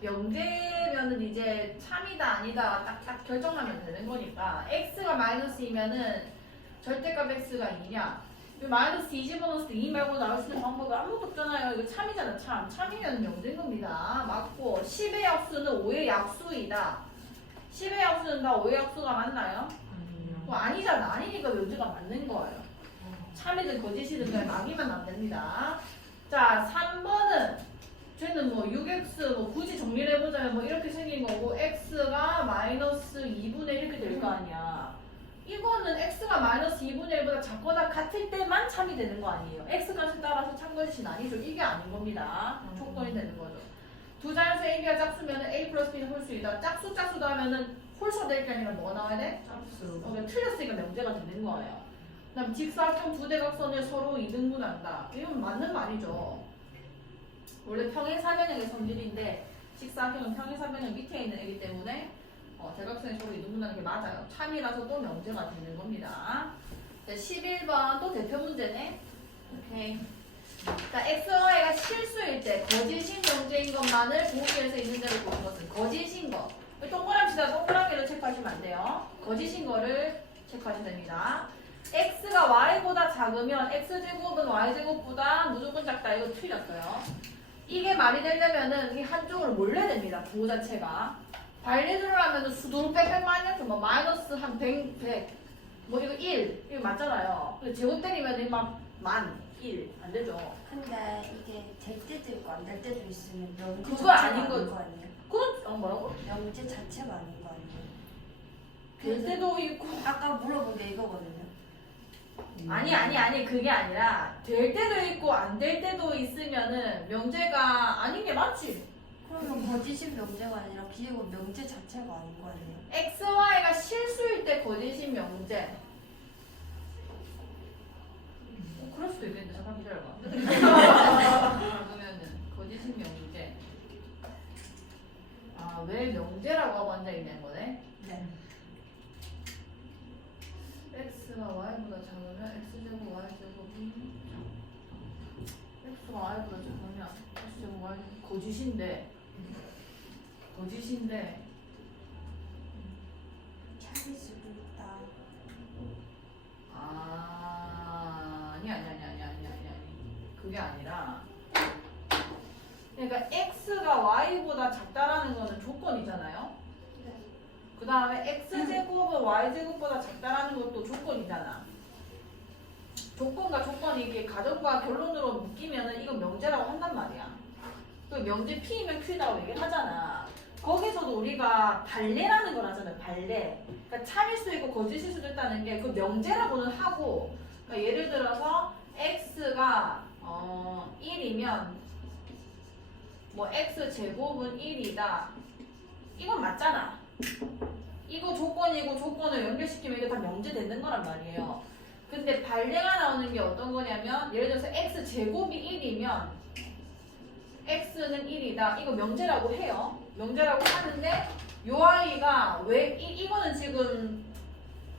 명제면은 이제 참이다 아니다 딱 결정하면 되는 거니까 x가 마이너스이면은 절대값 x가 2냐 마이너스 2 집어넣었을 때 2 말고 나올 수 있는 방법이 아무것도 없잖아요. 이거 참이잖아. 참이면 명제인 겁니다. 맞고 10의 약수는 5의 약수이다. 10의 약수는 다 5의 약수가 맞나요? 아니잖아. 아니니까 명제가 맞는 거예요. 참이든 거짓이든 그냥 막이면 안 됩니다. 자 3번은 쟤는 뭐 6x 뭐 굳이 정리를 해보자면 뭐 이렇게 생긴 거고 x가 마이너스 2분의 1 이렇게 될 거 아니야. 이거는 x가 마이너스 2분의 1보다 작거나 같을 때만 참이 되는 거 아니에요. x값에 따라서 참거짓이 아니죠. 이게 아닌 겁니다. 조건이 되는 거죠. 두 자연수 AB가 짝수면 A 플러스 B는 홀수이다. 짝수도 하면은 홀수가 될 게 아니라 뭐가 나와야 돼? 짝수. 틀렸으니까 명제가 되는 거예요. 그 다음 직사각형 두 대각선을 서로 2등분한다. 이건 맞는 말이죠. 원래 평행사변형의 성질인데 직사각형은 평행사변형 밑에 있는 애기 때문에 대각선이 서로 이등분하는 게 맞아요. 참이라서 또 명제가 되는 겁니다. 자, 11번 또 대표 문제네. 오케이. 자, xy가 실수일 때 거짓인 명제인 것만을 공개해서 있는 대로 보는 것은 거짓인 거. 동그라미 치다 동그라미를 체크하시면 안 돼요. 거짓인 거를 체크하시면 됩니다. x가 y보다 작으면 x제곱은 y제곱보다 무조건 작다. 이거 틀렸어요. 이게 말이 되려면은 이 한쪽으로 몰려야 됩니다. 부호 자체가. 발리들을 하면은 수두로 빽빽 마이너스 뭐 마이너스 한 100, 뭐 이거 1 이거 맞잖아요. 제곱 때리면 막 1 안 되죠. 근데 이게 될 때도 있고 안 될 때도 있으면 명제 그거 자체가 아닌 거 아니에요? 그건 뭐라고? 명제 자체가 아닌 거 아니에요? 될 때도 있고 아까 물어본 게 이거거든요. 아니 그게 아니라 될 때도 있고 안 될 때도 있으면은 명제가 아닌 게 맞지. 그러면 거짓인 명제가 아니라 기재고 명제 자체가 아닌 거 아니에요? x, y가 실수일 때 거짓인 명제. 그럴 수도 있겠는데 잠깐 기다려봐. 그러면은 거짓인 명제. 아, 왜 명제라고 하고 앉아있는 거네? 네. x가 y보다 작으면 x제곱 y제곱이 x가 y보다 작으면 x제곱 y제곱 거짓인데 참일 수도 있다. 아니 그게 아니라 그러니까 x가 y보다 작다라는 거는 조건이잖아요. 네. 그 다음에 x제곱은 y제곱보다 작다라는 것도 조건이잖아. 조건과 조건이 이게 가정과 결론으로 묶이면은 이건 명제라고 한단 말이야. 그 명제 P이면 Q라고 얘기를 하잖아. 거기서도 우리가 발레라는 걸 하잖아요. 발레. 그러니까 참일 수도 있고 거짓일 수도 있다는 게 그 명제라고는 하고, 그러니까 예를 들어서 x가 1이면 뭐 x 제곱은 1이다. 이건 맞잖아. 이거 조건이고 조건을 연결시키면 이게 다 명제 되는 거란 말이에요. 근데 발레가 나오는 게 어떤 거냐면 예를 들어서 x 제곱이 1이면 x는 1이다. 이거 명제라고 해요. 명제라고 하는데 요 아이가 왜 이거는 지금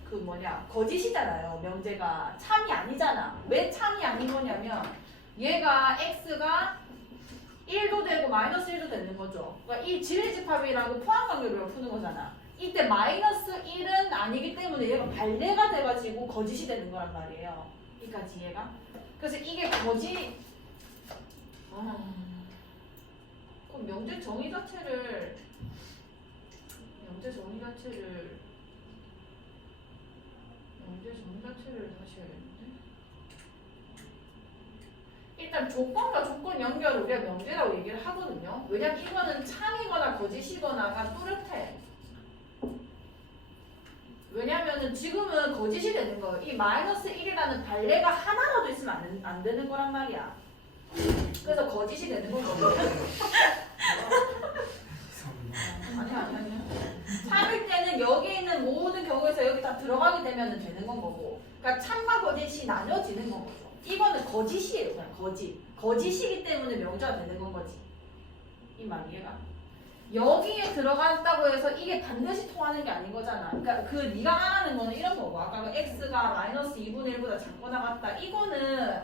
그 거짓이잖아요. 명제가 참이 아니잖아. 왜 참이 아닌 거냐면 얘가 x가 1도 되고 마이너스 1도 되는 거죠. 그러니까 이 지레집합이라고 포함관계로 푸는 거잖아. 이때 마이너스 1은 아니기 때문에 얘가 발레가 돼가지고 거짓이 되는 거란 말이에요. 여기까지 얘가. 그래서 이게 거짓. 그럼 명제 정의 자체를 다시 해야겠는데. 일단 조건과 조건 연결을 우리가 명제라고 얘기를 하거든요. 왜냐면 이거는 참이거나 거짓이거나가 뚜렷해. 왜냐면은 지금은 거짓이 되는 거예요. 이 마이너스 1이라는 발레가 하나라도 있으면 안 되는 거란 말이야. 그래서 거짓이 되는 거거든요. 아니야. 참일 때는 여기 있는 모든 경우에서 여기 다 들어가게 되면 되는 건 거고. 그러니까 참과 거짓이 나뉘어지는 건 거죠. 이거는 거짓이에요. 그냥 거짓. 거짓이기 때문에 명제가 되는 건 거지. 이 말 이해가? 여기에 들어갔다고 해서 이게 반드시 통하는 게 아닌 거잖아. 그러니까 그 네가 말하는 거는 이런 거고. 아까 그 x가 마이너스 2분의 1보다 작거나 같다. 이거는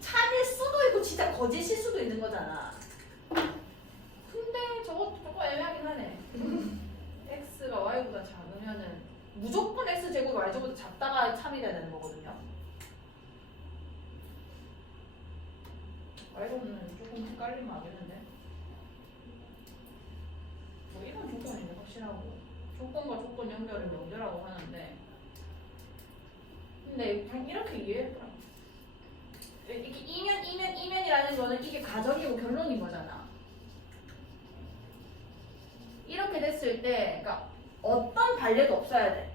참일 수도 있고 진짜 거짓일 수도 있는 거잖아. 근데 저것도 조금 애매하긴 하네. x가 y보다 작으면은 무조건 x 제곱이 y 제곱보다 작다가 참이 돼야 되는 거거든요. y는 조금 헷갈리면 하겠는데. 뭐 이런 조건인데 확실하고 조건과 조건 연결을 명제라고 하는데. 근데 그냥 이렇게 이해해보라. 이게 이면이라는 거는 이게 가정이고 결론인 거잖아. 이렇게 됐을 때, 그러니까 어떤 반례도 없어야 돼.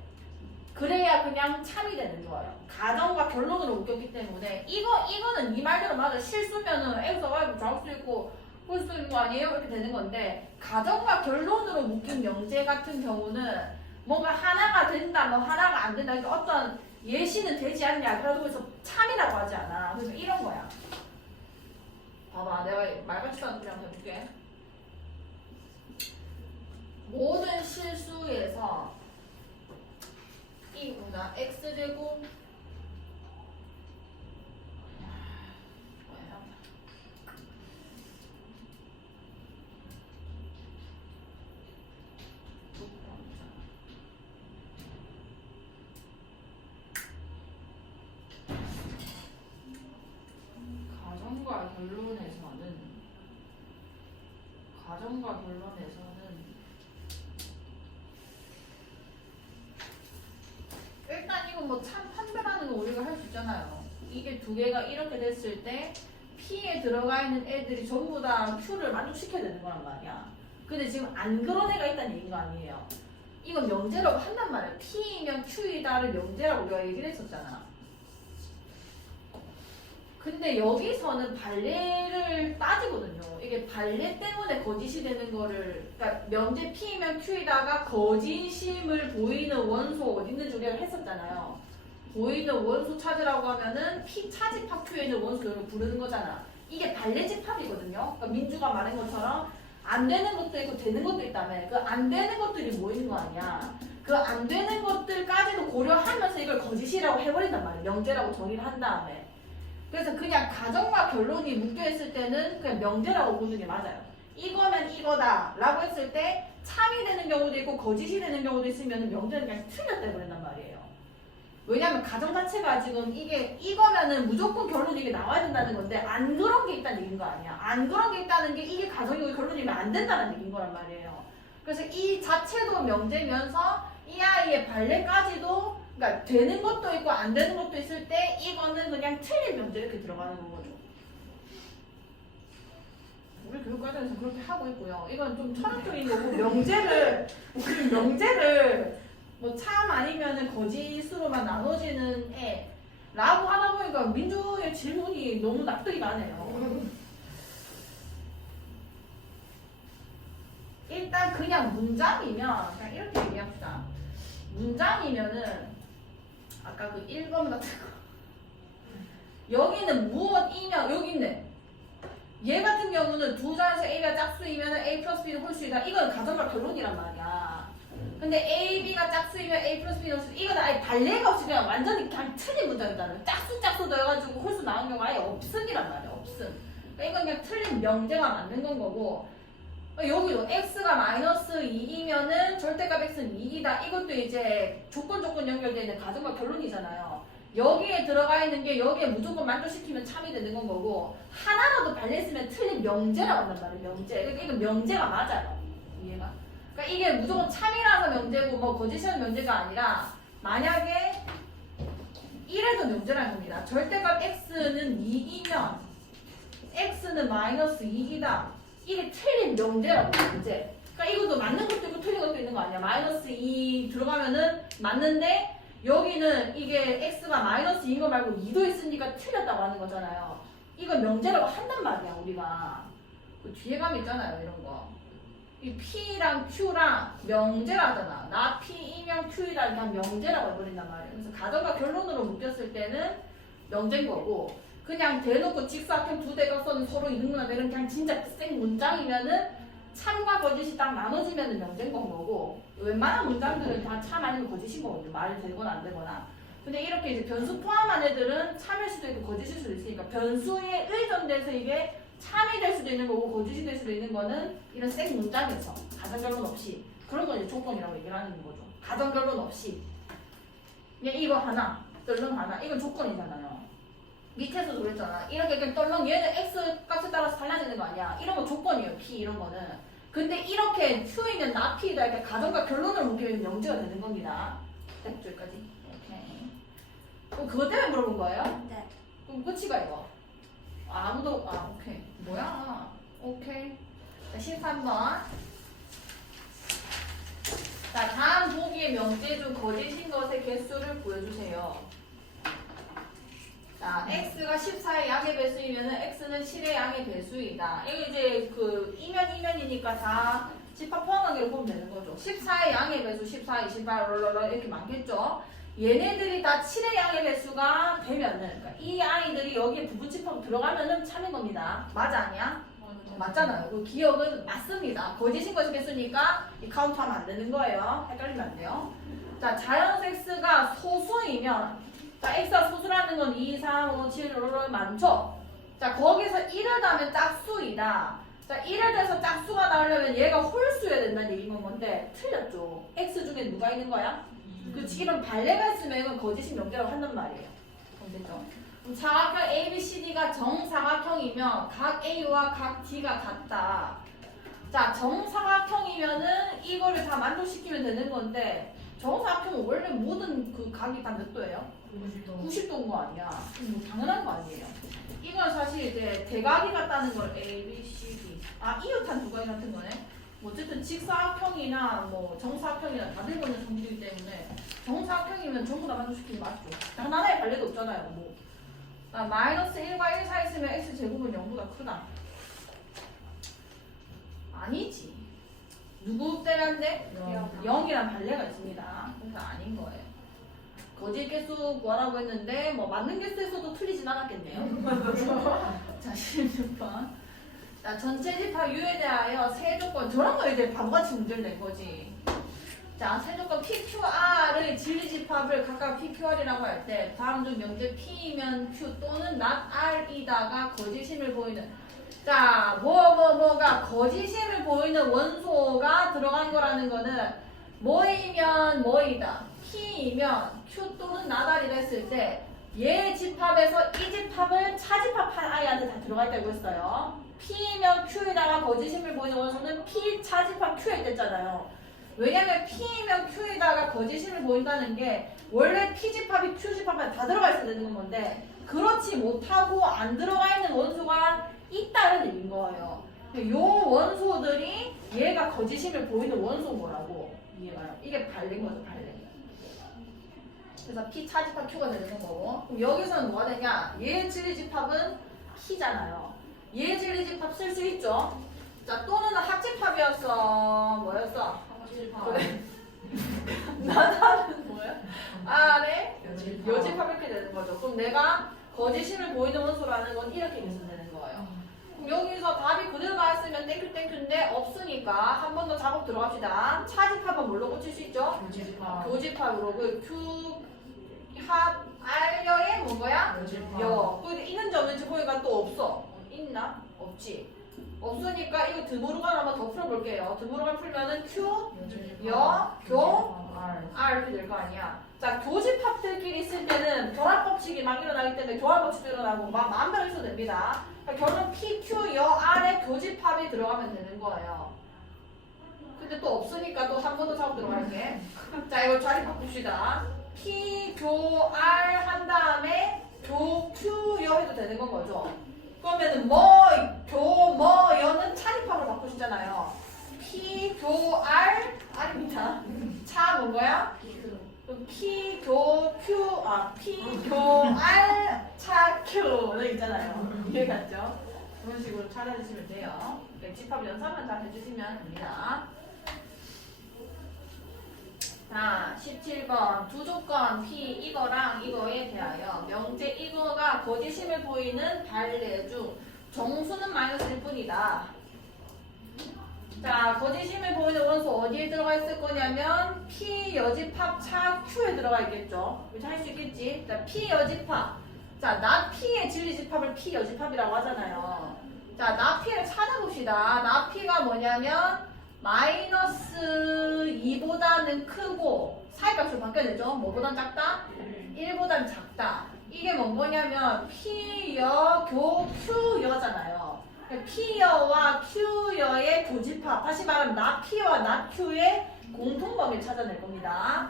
그래야 그냥 참이 되는 거예요. 가정과 결론으로 묶였기 때문에 이거는 이 말대로 맞아. 실수면은 X가 Y로 잡을 수 있고 볼 수 있는 거 아니에요? 이렇게 되는 건데 가정과 결론으로 묶인 명제 같은 경우는 뭔가 하나가 된다, 뭐 하나가 안 된다. 그러니까 어떤 예시는 되지 않냐. 그래서 참이라고 하지 않아. 그래서 이런 거야. 봐봐, 내가 말같지도 않은 소리 한번 해볼게. 모든 실수에서 이구나 x제곱 가정과 결론에서는 일단 이거 뭐 참 판별하는 거 우리가 할 수 있잖아요. 이게 두 개가 이렇게 됐을 때 P에 들어가 있는 애들이 전부 다 Q를 만족시켜야 되는 거란 말이야. 근데 지금 안 그런 애가 있다는 얘기가 아니에요. 이건 명제라고 한단 말이야. P이면 Q이다를 명제라고 우리가 얘기를 했었잖아. 근데 여기서는 반례를 따지거든요. 이게 반례 때문에 거짓이 되는 거를, 그러니까 명제 P이면 Q이다가 거짓임을 보이는 원소 어디 있는지 우리가 했었잖아요. 보이는 원소 찾으라고 하면은 P 차집합 Q에 있는 원소를 부르는 거잖아. 이게 반례 집합이거든요. 그러니까 민주가 말한 것처럼 안 되는 것도 있고 되는 것도 있다며. 그 안 되는 것들이 모이는 거 아니야. 그 안 되는 것들까지도 고려하면서 이걸 거짓이라고 해버린단 말이야. 명제라고 정의를 한 다음에. 그래서 그냥 가정과 결론이 묶여있을 때는 그냥 명제라고 보는 게 맞아요. 이거면 이거다 라고 했을 때 참이 되는 경우도 있고 거짓이 되는 경우도 있으면 명제는 그냥 틀렸다 해버린단 말이에요. 왜냐면 가정 자체가 지금 이게 이거면은 무조건 결론이 이게 나와야 된다는 건데 안 그런 게 있다는 얘기인 거 아니야. 안 그런 게 있다는 게 이게 가정이고 결론이면 안 된다는 얘기인 거란 말이에요. 그래서 이 자체도 명제면서 이 아이의 발레까지도 그러니까 되는 것도 있고 안 되는 것도 있을 때 이거는 그냥 틀린 명제 이렇게 들어가는 거죠. 우리 교육과정에서 그렇게 하고 있고요. 이건 좀 철학적인 거고 명제를 뭐 참 아니면은 거짓으로만 나눠지는 애라고 하다 보니까 민주의 질문이 너무 납득이 가네요. 일단 그냥 문장이면 그냥 이렇게 얘기합시다. 문장이면은 아까 그 1번 같은 거 여기는 무엇이며 여기 있네. 얘 같은 경우는 두 자에서 A가 짝수이면 A 플러스 B는 홀수이다. 이건 가정과 결론이란 말이야. 근데 A, B가 짝수이면 A 플러스 B는 홀수. 이건 아예 발레가 없이 그냥 완전히 그냥 틀린 문장이잖아요. 짝수 넣어가지고 홀수 나온 경우 아예 없음이란 말이야. 없음. 그러니까 이건 그냥 틀린 명제가 맞는 건 거고. 여기도 x가 마이너스 2이면은 절대값 x는 2이다. 이것도 이제 조건 연결되어 있는 가정과 결론이잖아요. 여기에 들어가 있는 게 여기에 무조건 만족시키면 참이 되는 건 거고 하나라도 발렸으면 틀린 명제라고 한단 말이에요. 명제. 그러니까 이건 명제가 맞아요. 이해가? 그러니까 이게 무조건 참이라서 명제고 뭐 거짓이라서 명제가 아니라 만약에 이래도 명제라는 겁니다. 절대값 x는 2이면 x는 마이너스 2이다. 이게 틀린 명제라고 명제. 그러니까 이것도 맞는 것도 있고 틀린 것도 있는 거 아니야. 마이너스 2 들어가면은 맞는데 여기는 이게 x가 마이너스 2인 거 말고 2도 있으니까 틀렸다고 하는 거잖아요. 이건 명제라고 한단 말이야 우리가. 그 뒤에감 있잖아요 이런 거. 이 p랑 q랑 명제라잖아. 나 p이면 q이다 이렇게 한 명제라고 해버린단 말이야. 그래서 가정과 결론으로 묶였을 때는 명제인 거고 그냥 대놓고 직사각형 두 대각선은 서로 이등분하면 그냥 진짜 생 문장이면은 참과 거짓이 딱 나눠지면은 명제인 건 거고 웬만한 문장들은 다 참 아니면 거짓인 거거든요. 말이 되거나 안 되거나. 근데 이렇게 이제 변수 포함한 애들은 참일 수도 있고 거짓일 수도 있으니까 변수에 의존돼서 이게 참이 될 수도 있는 거고 거짓이 될 수도 있는 거는 이런 생 문장에서 가정결론 없이 그런 건 이제 조건이라고 얘기를 하는 거죠. 가정결론 없이 그냥 이거 하나, 떨렁 하나 이건 조건이잖아요. 밑에서도 그랬잖아. 이렇게 그냥 떨렁 얘는 x 값에 따라서 달라지는 거 아니야. 이런 거 조건이에요. p 이런 거는. 근데 이렇게 q이는 not p이다 이렇게 가정과 결론을 묶이면 명제가 되는 겁니다. 여기까지. 오케이. 그럼 그것 때문에 물어본 거예요? 네. 그럼 끝이가 이거. 아무도 오케이. 뭐야? 오케이. 자, 13번. 자, 다음 보기의 명제 중 거짓인 것의 개수를 보여주세요. 자, x가 14의 양의 배수이면은 x는 7의 양의 배수이다. 이게 이제 그 이면이니까 다 집합 포함관계로 보면 되는 거죠. 14의 양의 배수, 14, 28, 이렇게 많겠죠. 얘네들이 다 7의 양의 배수가 되면은 그러니까 이 아이들이 여기에 부분 집합 들어가면은 참인 겁니다. 맞아 아니야? 맞잖아요. 그 기억은 맞습니다. 거짓인 것이 개수니까 이 카운트하면 안 되는 거예요. 헷갈리면 안 돼요. 자, 자연수 x가 소수이면 자, x가 소수라는 건 2, 3, 5, 7, 많죠? 자, 거기서 1을 더하면 짝수이다. 자, 1을 더해서 짝수가 나오려면 얘가 홀수여야 된다는 얘기인 건데 틀렸죠. x 중에 누가 있는 거야? 그치, 이런 발레가 있으면 이건 거짓인 명제라고 한단 말이에요. 됐죠? 그럼 사각형 ABCD가 정사각형이면 각 A와 각 D가 같다. 자, 정사각형이면은 이거를 다 만족시키면 되는 건데 정사각형은 원래 모든 그 각이 다 몇 도예요? 90도인 거 아니야. 뭐 당연한 거 아니에요. 이건 사실 이제 대각이 같다는 걸 A, B, C, D. 이웃한 두 가지 같은 거네. 어쨌든 직사각형이나 뭐 정사각형이나 다 들고 있는 성질이기 때문에 정사각형이면 전부 다 만족시키는 게 맞죠. 단 하나의 관례도 없잖아요. 뭐. 마이너스 1과 1 사이 있으면 x제곱은 0보다 크다. 아니지. 누구 때문에? 0이란 발레가 있습니다. 그래서 아닌 거예요. 거짓 개수 구하라고 했는데 뭐 맞는 개수에서도 틀리진 않았겠네요. 자, 16번. 자, 전체 집합 U에 대하여 세 조건. 저런 거 이제 바보같이 문제를 낸 거지. 자, 세 조건 PQR의 진리집합을 각각 PQR이라고 할 때 다음 중 명제 P이면 Q 또는 not R이다가 거짓임을 보이는 자, 뭐가 거짓임을 보이는 원소가 들어간 거라는 거는 뭐이면 뭐이다. P이면 Q 또는 not R이다 했을 때 얘 집합에서 이 집합을 차집합한 아이한테 다 들어가 있다고 했어요. P이면 Q에다가 거짓임을 보이는 원소는 P 차집합 Q에 됐잖아요. 왜냐면 P이면 Q에다가 거짓임을 보인다는 게 원래 P집합이 Q집합에 다 들어가 있어야 되는 건데 그렇지 못하고 안 들어가 있는 원소가 있다는 얘기인 거예요. 요 원소들이 얘가 거짓임을 보이는 원소인 거라고 이해가요. 이게 발레인 거죠, 발레. 그래서 P 차집합 Q가 되는 거고 그럼 여기서는 뭐가 되냐? 얘의 진리집합은 P잖아요. 얘의 진리집합 쓸 수 있죠? 자, 또는 합집합이었어. 뭐였어? 그래. 나는 뭐야? 네? 여집합 이렇게 되는 거죠. 그럼 내가 거짓임을 보이는 원소라는 건 이렇게 계산되는 거예요. 그럼 여기서 답이 그대로 나왔으면 땡큐인데 없으니까 한 번 더 작업 들어갑시다. 차집합은 뭘로 고칠 수 있죠? 교집합으로 그 Q 합 R여의 뭔 거야? 여. 근데 있는지 없는지 보니까 또 없어. 있나? 없지. 없으니까 이거 드보르간 한번 더 풀어볼게요. 드보르간 풀면은 Q, 여, 교, R 이렇게 될 거 아니야. 자, 교집합들끼리 있을 때는 결합법칙이 막 일어나기 때문에 교합법칙도 일어나고 막 마음대로 있어도 됩니다. 그러니까 결국 P, Q, 여, R에 교집합이 들어가면 되는 거예요. 근데 또 없으니까 또 한 번 더 작업 들어갈게. 자, 이거 자리 바꿉시다. P, 교, R 한 다음에 교, Q, 여 해도 되는 건 거죠. 그러면은 여는 차집합을 바꾸시잖아요. P, 교, R, R입니다. 차 뭔 거야? 그럼 P, 교, Q, P, 교, R, 차, Q는 있잖아요. 이해갔죠? 그런 식으로 찾아주시면 돼요. 집합 연산만 잘 해주시면 됩니다. 자, 17번 두 조건 P 이거랑 이거에 대하여 명제 이거가 거짓임을 보이는 발레 중 정수는 마이너스일 뿐이다. 자, 거짓임을 보이는 원소 어디에 들어가 있을 거냐면 P 여집합 차 Q에 들어가 있겠죠. 이렇게 할 수 있겠지. 자, P 여집합. 자, not P의 진리집합을 P 여집합이라고 하잖아요. 자, 나피를 찾아봅시다. 나피가 뭐냐면 마이너스 2보다는 크고 사이값을 바뀌어내죠. 뭐보단 작다? 1보단 작다. 이게 뭐냐면 P여 교 Q여잖아요. P여와 Q여의 교집합, 다시 말하면 나P와 나Q의 공통범위를 찾아낼 겁니다.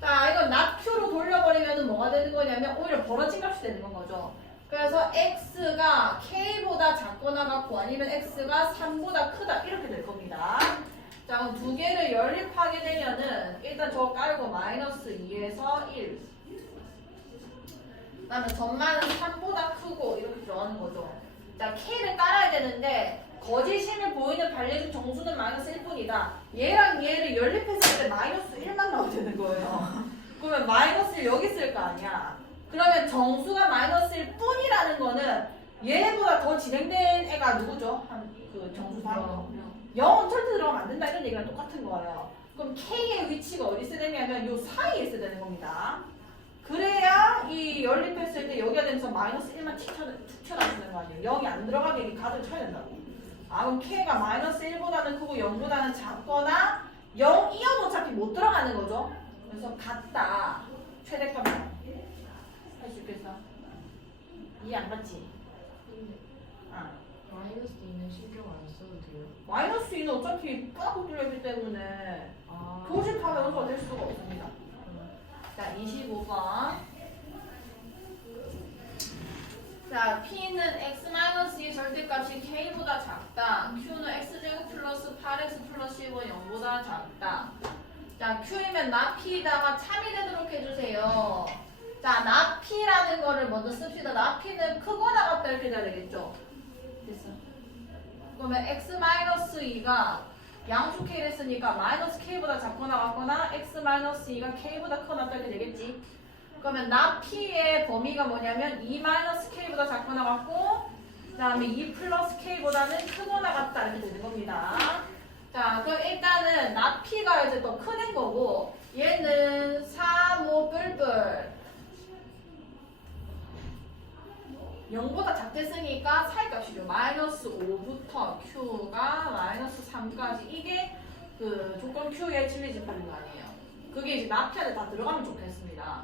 자, 이건 나Q로 돌려버리면 뭐가 되는 거냐면 오히려 벌어진 값이 되는 건 거죠. 그래서 x가 k보다 작거나 같고 아니면 x가 3보다 크다 이렇게 될 겁니다. 자, 그럼 두 개를 연립하게 되면은 일단 저거 깔고 마이너스 2에서 1. 그다음에 전만은 3보다 크고 이렇게 들어가는 거죠. 자, k를 깔아야 되는데 거짓임을 보이는 반례중 정수는 마이너스 1뿐이다. 얘랑 얘를 연립했을 때 마이너스 1만 나와야 되는 거예요. 그러면 마이너스 1 여기 쓸 거 아니야. 그러면 정수가 마이너스일 뿐이라는 거는 얘보다 더 진행된 애가 누구죠? 그 정수 사람 0은 절대 들어가면 안 된다 이런 얘기랑 똑같은 거예요. 그럼 K의 위치가 어디 있어야 되냐면 요 사이에 있어야 되는 겁니다. 그래야 이 연립했을 때 여기가 되면서 마이너스 1만 툭 튀어나오는 거 아니에요. 0이 안 들어가게 이 가드를 쳐야 된다고. 아, 그럼 K가 마이너스 1보다는 크고 0보다는 작거나 0 이하는 어차피 못 들어가는 거죠. 그래서 같다. 최대값이랑. 할 수 있겠어? 이해 안 갔지? 아. 마이너스 2는 신경 안 써도 돼요? 마이너스 2는 어차피 뿌옇게 뚫려있기 때문에 아. 교집합의 원소가 될 수가 없습니다. 자, 25번. 자, P는 x-2의 절대값이 K보다 작다. Q는 x제곱 플러스 8x 플러스 10은 0보다 작다. 자, Q이면 나P에다가 참이 되도록 해주세요. 자, 나P라는 거를 먼저 씁시다. 나P는 크거나 같다 이렇게 돼야 되겠죠? 됐어. 그러면 x-2가 양수 K를 했으니까 마이너스 K보다 작거나 같거나 x-2가 K보다 크거나 같다 이렇게 되겠지? 그러면 나P의 범위가 뭐냐면 2-K보다 작거나 같고 그 다음에 2 플러스 K보다는 크거나 같다 이렇게 되는 겁니다. 자, 그럼 일단은 나P가 이제 더 크는 거고 얘는 3, 5 뿔뿔 0보다 작댔으니까 사이값이죠. 마이너스 5부터 Q가 마이너스 3까지 이게 그 조건 Q의 진리집합인 거 아니에요. 그게 이제 나피 안에 다 들어가면 좋겠습니다.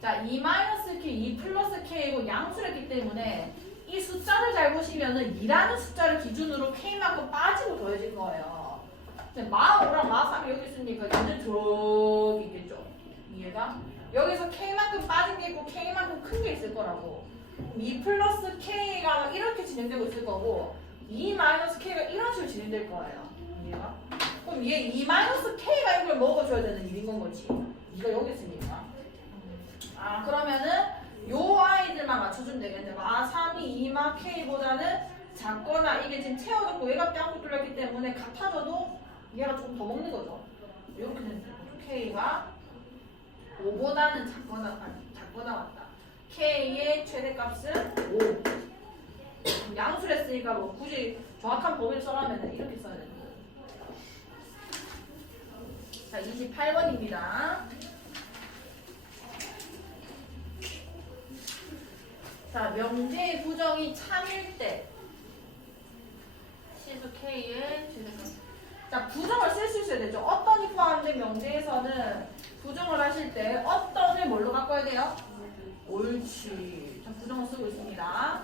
자, 2 마이너스 K, 2 플러스 K이고 양수랬기 때문에 이 숫자를 잘 보시면은 2라는 숫자를 기준으로 K만큼 빠지고 더해진 거예요. 근데 마5랑 마3이 여기 있으니까 얘는 저기 있겠죠. 이해가? 여기서 K만큼 빠진 게 있고 K만큼 큰 게 있을 거라고. 2 플러스 K가 이렇게 진행되고 있을 거고 2 마이너스 K가 이런 식으로 진행될 거예요. 이해가? 그럼 얘 2 마이너스 K가 이걸 먹어줘야 되는 일인 건 거지. 이가 여기 있으니까. 아, 그러면은 요 아이들만 맞춰주면 되겠네. 마3이 2마 K보다는 작거나 이게 지금 채워졌고 얘가 뺨고 뚫렸기 때문에 같아져도 얘가 조금 더 먹는 거죠. 이렇게 되는 거죠. K가 5보다는 작거나 같다. K의 최대값은 5. 양수를 했으니까 뭐 굳이 정확한 범위를 써라면 이렇게 써야 되는 거예요. 자, 28번입니다. 자, 명제의 부정이 참일 때 시수 K의 최대값. 자, 부정을 쓸 수 있어야 되죠. 어떤이 포함된 명제에서는 부정을 하실 때 어떤을 뭘로 바꿔야 돼요? 옳지. 자, 부정을 쓰고 있습니다.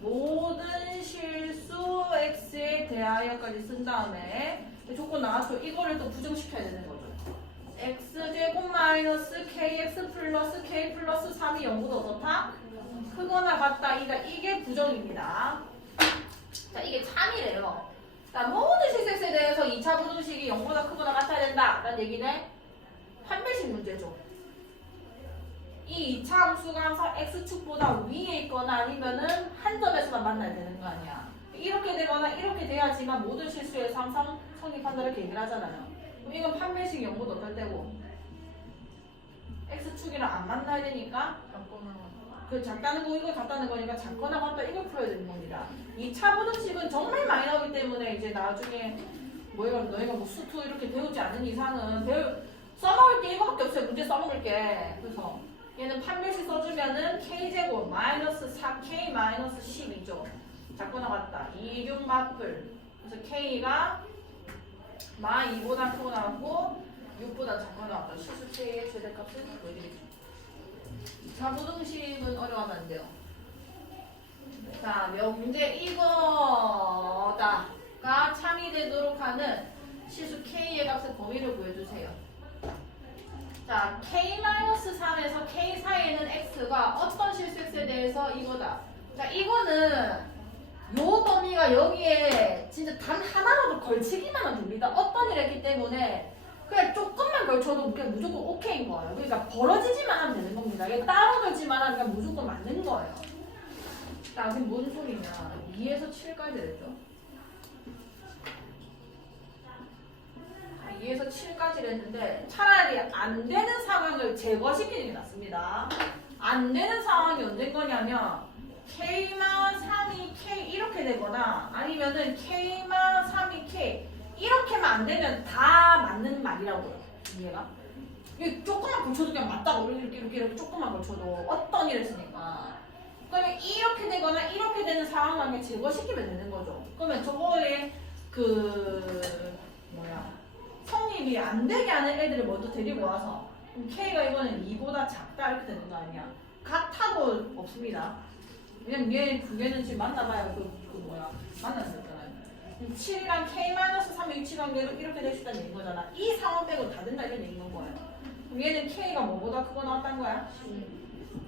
모든 실수 x에 대하여까지 쓴 다음에 조건 나왔죠. 이거를 또 부정시켜야 되는 거죠. x제곱 마이너스 kx 플러스 k 플러스 3이 0보다 어떻다? 크거나 같다. 이게 부정입니다. 자, 이게 참이래요. 자, 모든 실수에 대해서 2차 부정식이 0보다 크거나 같아야 된다. 라는 얘기는 판별식 문제죠. 이 2차 함수가 항상 x축보다 위에 있거나 아니면은 한 점에서만 만나야 되는 거 아니야. 이렇게 되거나 이렇게 돼야지만 모든 실수에서 항상 성립한다 이렇게 얘기를 하잖아요. 그럼 이건 판별식 0보다 어떨 때고 x축이랑 안 만나야 되니까 그 작다는 거 이거 같다는 거니까 작거나 같다 이걸 풀어야 되는 겁니다. 2차 부등식은 정말 많이 나오기 때문에 이제 나중에 너희가 뭐 수투 이렇게 배우지 않는 이상은 써먹을 게 이거밖에 없어요. 문제 써먹을 게. 그래서 얘는 판별식 써주면은 k제곱 마이너스 4k 마이너스 10이죠. 작고 나갔다. 26 마플. 그래서 K가 마 2보다 크고 나왔고 6보다 작고 나왔다. 실수 K의 최대값은 보여드리죠. 자부등식은 어려워하면 안 돼요. 자, 명제 이거다가 참이 되도록 하는 실수 K의 값의 범위를 보여주세요. 자, K-3에서 K 사이에는 X가 어떤 실수 X에 대해서 이거다. 자, 이거는 요 범위가 여기에 진짜 단 하나라도 걸치기만 하면 됩니다. 어떤 일을 했기 때문에 그냥 조금만 걸쳐도 그냥 무조건 오케이인 거예요. 그러니까 벌어지지만 하면 되는 겁니다. 이게 따로 걸지만 하면 그냥 무조건 맞는 거예요. 자, 그럼 뭔 소리냐. 2에서 7까지 됐죠. 2에서 7까지 했는데 차라리 안 되는 상황을 제거시키는 게 낫습니다. 안 되는 상황이 언제인 거냐면 K마 3이 K 이렇게 되거나 아니면은 K마 3이 K 이렇게만 안 되면 다 맞는 말이라고요. 이해가? 이게 조금만 걸쳐도 그냥 맞다고 이렇게 조금만 걸쳐도 어떤 일을 했으니까 그러면 이렇게 되거나 이렇게 되는 상황만 그냥 제거시키면 되는 거죠. 그러면 저거에 성립이 안 되게 하는 애들을 먼저 데리고 와서 그럼 K가 이거는 2보다 작다 이렇게 되는 거 아니야? 같아도 없습니다. 왜냐면 얘 두 개는 지금 만나봐야 만났었잖아요. 7이랑 K-3의 위치관 이렇게 될 수 있다는 얘기인 거잖아. 이 상황 빼고 다 된다 이런 얘기인 거예요. 그럼 얘는 K가 뭐보다 크고 나왔다는 거야?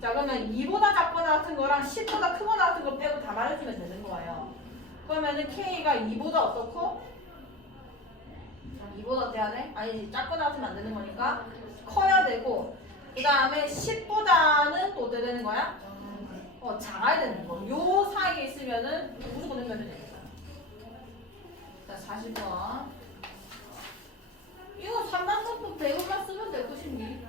자, 그러면 2보다 작거나 같은 거랑 10보다 크거나 같은 거 빼고 다 말해주면 되는 거예요. 그러면은 K가 2보다 어떻고? 2보다 어때야 돼? 아니지, 작거나 같으면 안 되는 거니까 커야 되고 그 다음에 10보다는 또 어떻게 되는 거야? 작아야 되는 거. 요 사이에 있으면은 무조건 넣으면 됩니다. 자, 40번. 이거 3단법도 대우만 쓰면 될 것인지.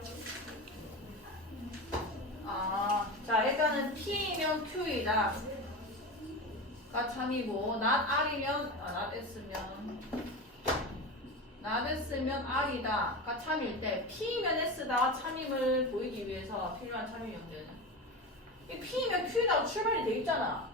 자, 일단은 P이면 Q이다. 가 참이고, not R이면, not S면 R이다. 가 참일 때, P이면 S다 참임을 보이기 위해서 필요한 참임 연대는. 이 P이면 Q라고 출발이 돼 있잖아.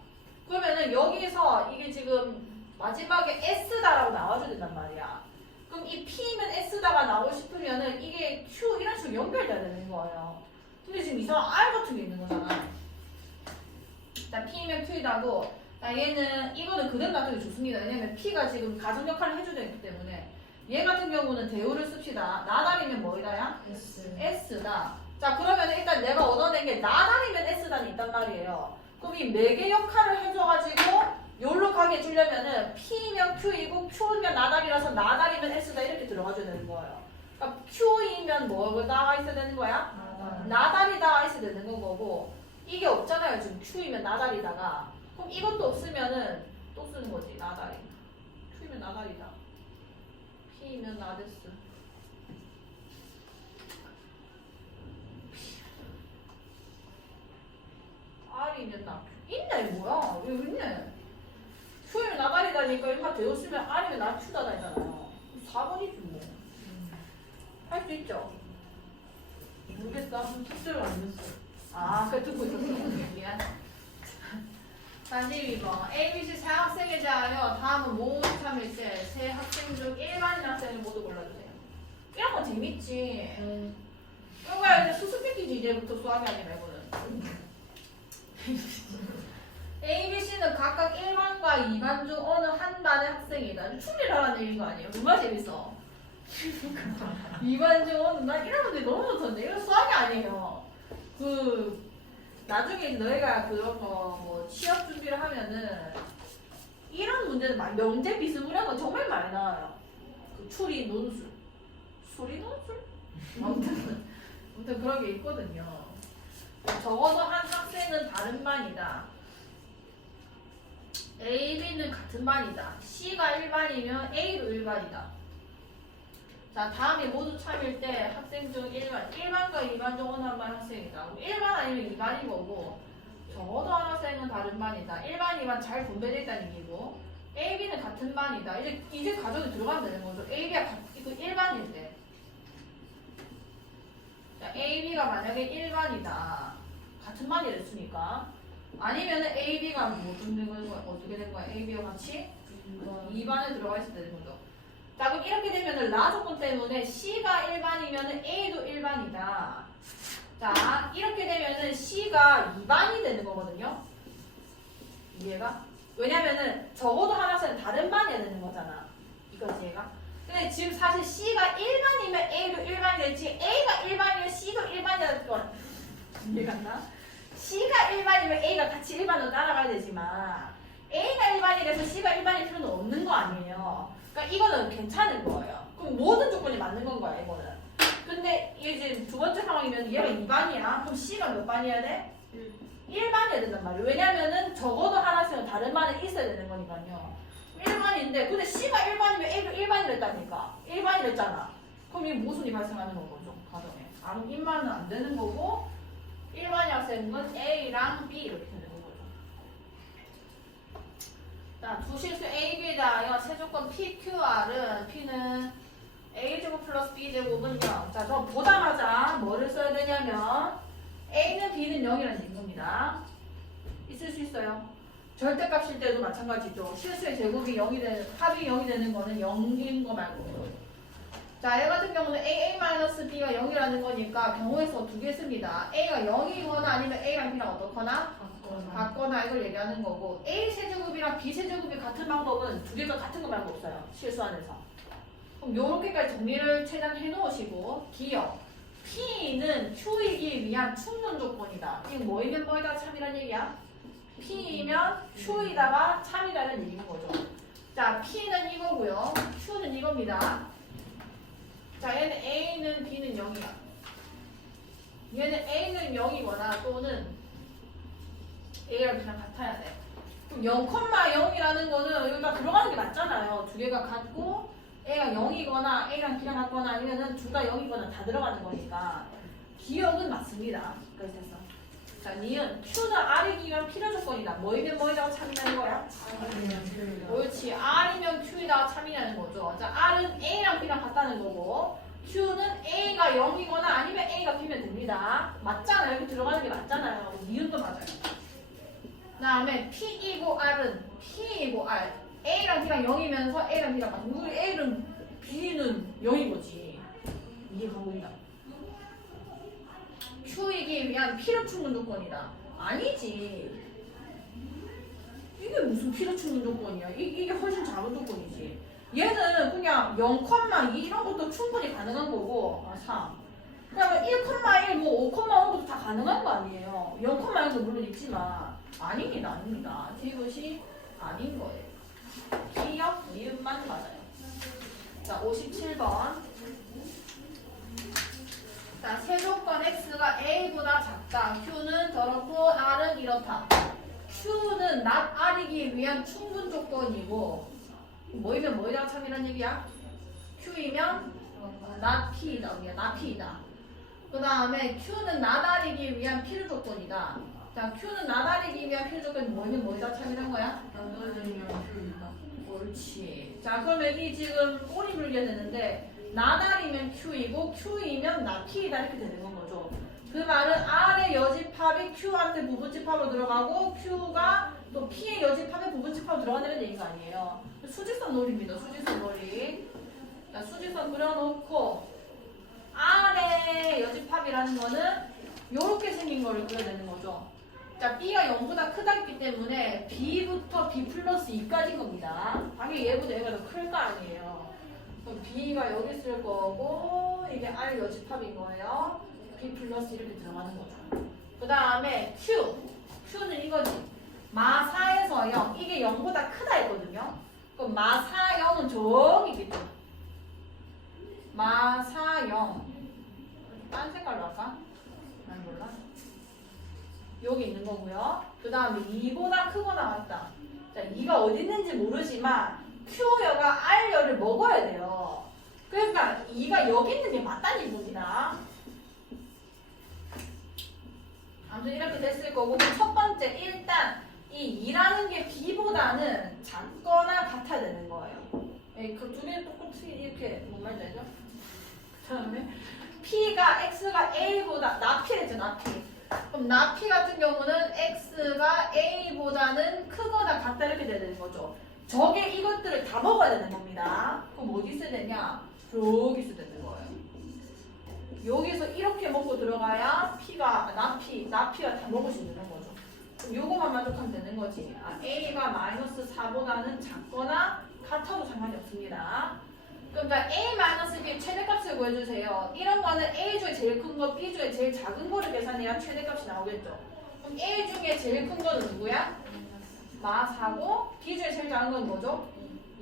그러면은 여기서 이게 지금 마지막에 S다라고 나와줘야 된단 말이야. 그럼 이 P면 S다가 나오고 싶으면은 이게 Q 이런 식으로 연결돼야 되는 거예요. 근데 지금 이상한 R 같은 게 있는 거잖아. 자, P면 Q이다고. 자, 얘는 이거는 그대로 놔두기 좋습니다. 왜냐면 P가 지금 가정 역할을 해줘야 되기 때문에 얘 같은 경우는 대우를 씁시다. 나달이면 뭐이다야? S다. 자, 그러면 일단 내가 얻어낸 게 나달이면 S단이 있단 말이에요. 그럼 이 매개 역할을 해줘가지고 여기로 가게 해주려면은 P면 Q이고 Q면 나달이라서 나달이면 S다 이렇게 들어가줘야 되는 거예요. 그러니까 Q이면 뭐가 있어야 되는 거야? 나달이다 있어야 되는 거고 이게 없잖아요. 지금 Q이면 나달이다가 그럼 이것도 없으면은 또 쓰는 거지. 나달이. Q이면 나달이다. P이면 나데스. R이면 나. 있네, 뭐야. 왜 있네. Q이면 나달이다니까 이마 되었으면 R이면 나 Q다다 했잖아요. 4번이지 뭐. 할 수 있죠? 모르겠다. 숙제를 안 했어. 그래 듣고 있었어. 미안. 42번. ABC 세 학생에 대하여 다음은 모두 참일 때 세 학생 중 일반인 학생을 모두 골라주세요. 이런 거 재밌지. 뭔가 이제 수수께끼지 이제부터 수학이 아니라 이거는. ABC는 각각 1반과 2반 중 어느 한 반의 학생이다. 추리를 하라는 얘기인 거 아니에요? 얼마나 재밌어. 2반 중 어느 난 이런 문제 너무 못하는데 이거 수학이 아니에요. 나중에 너희가 그런 거 뭐 취업 준비를 하면은 이런 문제는 명제 비스무리한 거 정말 많이 나와요. 추리 논술, 수리 논술? 아무튼 그런 게 있거든요. 적어도 한 학생은 다른 반이다. A, B는 같은 반이다. C가 1반이면 A도 1반이다. 자, 다음에 모두 참일 때 학생 중 1반과 2반 중 어느 한 반 학생이다. 1반 아니면 2반인 거고 적어도 한 학생은 다른 반이다. 1반, 2반 잘 분배되어 있다는 얘기고 A, B는 같은 반이다. 이제 가정에 들어가면 되는 거죠. A, B가 1반일 때. 자, A, B가 만약에 1반이다. 같은 반이랬으니까 아니면은 AB가 뭐 되는 거야? 어떻게 된 거야? AB와 같이 2반에 들어가 있을 때 되는 거죠. 자, 그럼 이렇게 되면은 라 조건 때문에 C가 1반이면은 A도 1반이다. 자, 이렇게 되면은 C가 2반이 되는 거거든요. 이해가? 왜냐면은 적어도 하나씩은 다른 반이어야 되는 거잖아. 이거지, 얘가? 근데 지금 사실 C가 1반이면 A도 1반이 될지 A가 1반이면 C도 1반이어야 될 거야. 이해갔나? C가 1반이면 A가 같이 1반으로 따라가야 되지만 A가 1반이라서 C가 1반일 필요는 없는 거 아니에요. 그러니까 이거는 괜찮은 거예요. 그럼 모든 조건이 맞는 건 거야, 이거는. 근데 이게 지금 두 번째 상황이면 얘가 2반이야. 그럼 C가 몇 반이어야 돼? 1반이어야 된단 말이에요. 왜냐면은 적어도 하나씩은 다른 반에 있어야 되는 거니까요. 1반인데 근데 C가 1반이면 A도 1반이랬다니까. 1반이랬잖아. 그럼 이게 모순이 발생하는 거죠, 가정에. 아무 입만은 안 되는 거고 1반이라고 되는 건 A랑 B 이렇게 되는 거죠. 자, 두 실수 A, B다. 세 조건 P, Q, R은 P는 A제곱 플러스 B제곱은 0. 자, 저 보자마자 뭐를 써야 되냐면 A는 B는 0이라는 얘기인 겁니다. 있을 수 있어요. 절대값일 때도 마찬가지죠. 실수의 제곱이 0이 되는, 합이 0이 되는 거는 0인 거 말고. 자, 얘 같은 경우는 A-B가 0이라는 거니까 경우에서 두 개 씁니다. A가 0이거나 아니면 A랑 B랑 어떻거나 같거나 이걸 얘기하는 거고 A 세제곱이랑 B 세제곱이 같은 방법은 두 개가 같은 거 말고 없어요. 실수 안에서. 그럼 요렇게까지 정리를 최대한 해놓으시고 기억. P는 Q이기 위한 충분 조건이다. 이거 뭐이면 뭐에다가 참이란 얘기야? P이면 Q이다가 참이라는 얘기인 거죠. 자, P는 이거고요. Q는 이겁니다. 자, 얘는 A는 B는 0이야. 얘는 A는 0이거나 또는 A랑 B랑 같아야 돼. 그럼 0,0이라는 거는 여기가 들어가는 게 맞잖아요. 두 개가 같고 A가 0이거나 A랑 B랑 같거나 아니면은 둘 다 0이거나 다 들어가는 거니까 기억은 맞습니다. 그래서 자, 니은 Q는 R이기면 필요 조건이다. 뭐이면 뭐이라고 참이라는 거야? 옳지. R이면 Q이다 참이라는 거죠. 자, R은 A랑 B랑 같다는 거고 Q는 A가 0이거나 아니면 A가 B면 됩니다. 맞잖아요. 여기 들어가는 게 맞잖아요. 니은도 맞아요. 그 다음에 P이고 R은 P이고 R A랑 B랑 0이면서 A랑 B랑 같은 우리 A는 B는 0인 거지. 이게 강문이다. Q이기 위한 필요 충분 조건이다. 아니지. 이게 무슨 필요 충분 조건이야? 이게 훨씬 작은 조건이지. 얘는 그냥 0,2 이런 것도 충분히 가능한 거고 3. 그러면 1,1 뭐 5,5도 다 가능한 거 아니에요. 0,1도 물론 있지만 아닙니다. 아닙니다. 이것이 아닌 거예요. 기억, 니은만 맞아요. 자, 57번. 자, 세조건 X가 A보다 작다. Q는 저렇고 R은 이렇다. Q는 not R이기 위한 충분 조건이고 뭐이면 뭐이랑 참이란 얘기야? Q이면 not P이다. not P이다. 그 다음에 Q는 not R이기 위한 필요 조건이다. 자, Q는 not R이기 위한 필요 조건이 뭐이면 뭐이랑 참이란 거야? 옳지. 자, 그러면 이 지금 꼬리 물게 되는데 나달이면 Q이고 Q이면 나 P이다 이렇게 되는 건 거죠. 그 말은 R의 여집합이 Q한테 부분집합으로 들어가고 Q가 또 P의 여집합에 부분집합으로 들어가는 얘기가 아니에요. 수직선 놀이입니다. 수직선 놀이. 자, 수직선 그려놓고 R의 여집합이라는 거는 이렇게 생긴 거를 그려야 되는 거죠. 자, B가 0보다 크다 했기 때문에 B부터 B 플러스 2까지인 겁니다. 당연히 얘보다 얘가 더 클 거 아니에요. 그럼 B가 여기 있을 거고 이게 R 여집합인 거예요. B 플러스 이렇게 들어가는 거죠. 그 다음에 Q는 이거지. 마사에서 0. 이게 0보다 크다 했거든요. 그럼 마사 0은 저기 있겠죠. 마사 0. 딴 색깔로 할까? 난 몰라. 여기 있는 거고요. 그 다음에 2보다 크거나 같다. 자, 2가 어디 있는지 모르지만 Q여가 R여를 먹어야 돼요. 그러니까 2가 여기 있는 게 맞다는 얘기입니다. 아무튼 이렇게 됐을 거고 첫 번째 일단 이 2라는 게 B보다는 작거나 같아야 되는 거예요. 그 두 개 똑같이 이렇게 뭔 말인지 알죠? 그 다음에 P가 X가 A보다 나피랬죠. 나피. 그럼 나피 같은 경우는 x가 a보다는 크거나 같다 이렇게 돼야 되는 거죠. 저게 이것들을 다 먹어야 되는 겁니다. 그럼 어디 있어야 되냐? 여기 있어야 되는 거예요. 여기서 이렇게 먹고 들어가야 나피가 다 먹을 수 있는 거죠. 그럼 요거만 만족하면 되는 거지. a가 마이너스 4보다는 작거나 같아도 상관이 없습니다. 그러니까 a-b 최대값을 구해주세요. 이런 거는 a 중에 제일 큰 거, b 중에 제일 작은 거를 계산해야 최대값이 나오겠죠. 그럼 a 중에 제일 큰 거는 누구야? 마4고 b 중에 제일 작은 건 뭐죠?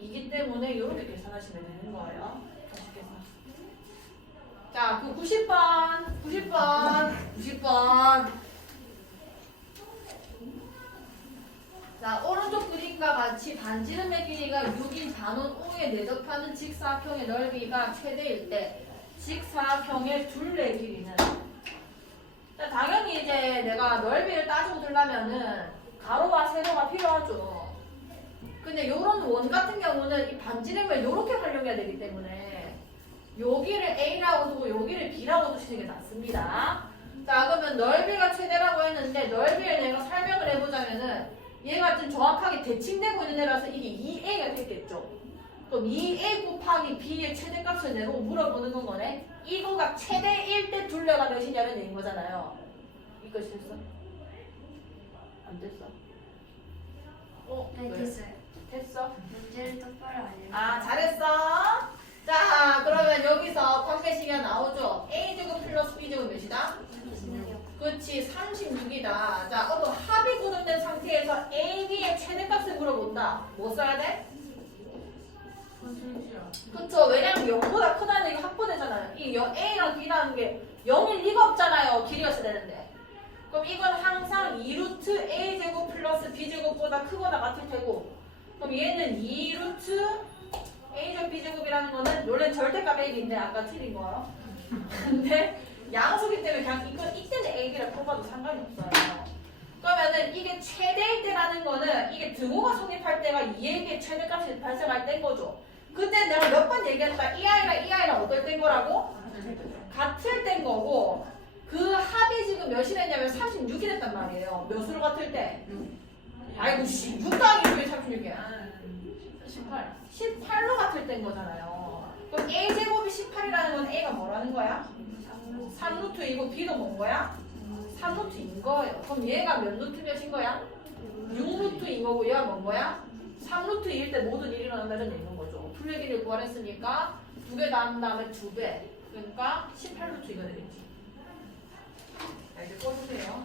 2기 때문에 이렇게 계산하시면 되는 거예요. 자, 그 90번. 자, 오른쪽 그림과 같이 반지름의 길이가 6인 반원 O에 내접하는 직사각형의 넓이가 최대일 때 직사각형의 둘레 길이는 자, 당연히 이제 내가 넓이를 따지고 들려면은 가로와 세로가 필요하죠. 근데 요런 원 같은 경우는 이 반지름을 요렇게 활용해야 되기 때문에 여기를 A라고 두고 여기를 B라고 두시는 게 낫습니다. 자, 그러면 넓이가 최대라고 했는데 넓이를 내가 설명을 해보자면은 얘가 좀 정확하게 대칭되고 있는 애라서 이게 2a가 됐겠죠. 그럼 2a 곱하기 b의 최대값을 내고 물어보는 건 거네. 이거가 최대일 때 둘레가 몇이냐는 얘기인 거잖아요. 이거 됐어? 안 됐어? 네, 왜? 됐어요. 됐어? 문제를 똑바로 안 읽어. 잘했어. 자, 그러면 여기서 관계식이 나오죠. a제곱 플러스 b제곱 몇이다? 그렇지, 36이다. 자, 어떤 합이 구동된 상태에서 A, B의 최대값을 물어본다. 뭐 써야 돼? 그쵸, 왜냐면 0보다 크다는 얘기 확보되잖아요. 이 A랑 B라는 게 0일 리가 없잖아요. 길이였어야 되는데. 그럼 이건 항상 2루트 A제곱 플러스 B제곱보다 크거나 같을 테고, 그럼 얘는 2루트 A제곱 B제곱이라는 거는 원래 절대값 A인데 아까 틀린 거요. 근데 양수기 때문에 그냥 이때는 AB를 뽑아도 상관이 없어요. 그러면은 이게 최대일 때라는 거는 이게 등호가 성립할 때가 2에게 최대값이 발생할 때인 거죠. 그때 내가 몇 번 얘기했다. 이 아이랑 어떨 때인 거라고? 같을 때인 거고 그 합이 지금 몇이 됐냐면 36이 됐단 말이에요. 몇으로 같을 때? 아이고 6 더하기 6이 36이야. 18로 같을 때인 거잖아요. 그럼 A제곱이 18이라는 건 A가 뭐라는 거야? 3루트이고 B도 뭔 거야? 3루트인 거예요. 그럼 얘가 몇 루트 몇인 거야? 6루트인 거고 얘가 뭔 거야? 3루트일 때 모든 일이 일어난다는 얘기인 거죠. 둘레 길이를 구하랬으니까 2개 나눈 다음에 2배. 그러니까 18루트 이거 되겠지. 자, 이제 꺼주세요.